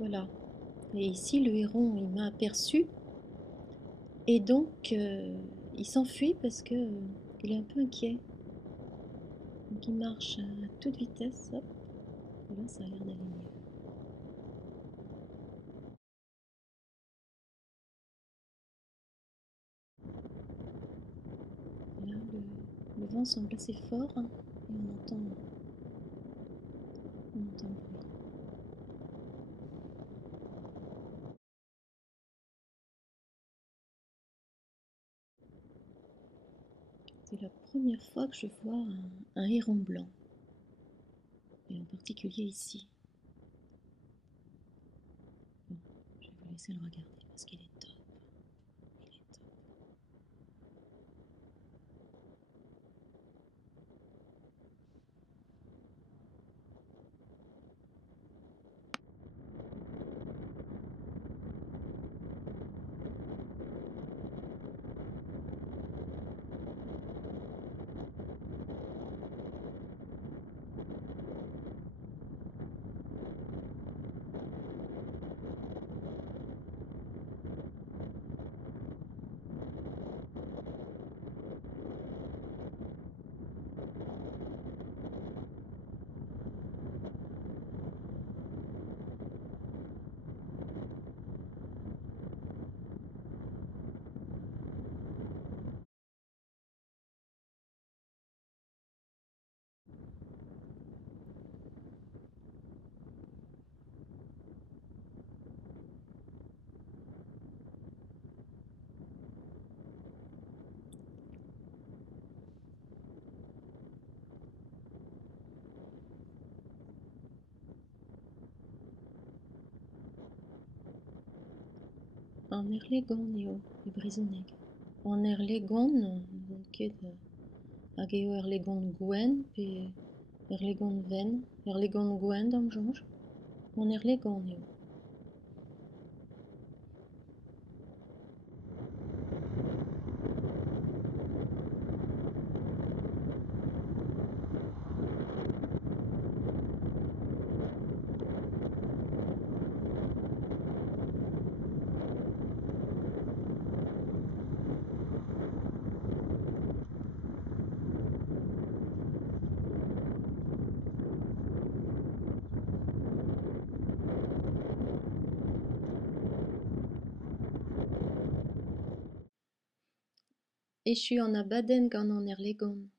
Voilà. Et ici, le héron, il m'a aperçu. Et donc, il s'enfuit parce que il est un peu inquiet. Donc, il marche à toute vitesse. Hop. Et là, ça a l'air d'aller mieux. Là, le vent semble assez fort, hein, et on entend le bruit. C'est la première fois que je vois un héron blanc, et en particulier ici. Bon, je vais vous laisser le regarder parce qu'il est top. Il est top. En erlegon eo e brezhoneg. En erlegon, n'on ket hag eo erlegon gwen pe erlegon ven. Erlegon gwen d'am jonj. En erlegon eo. Echu an abadenn gant an erlegon.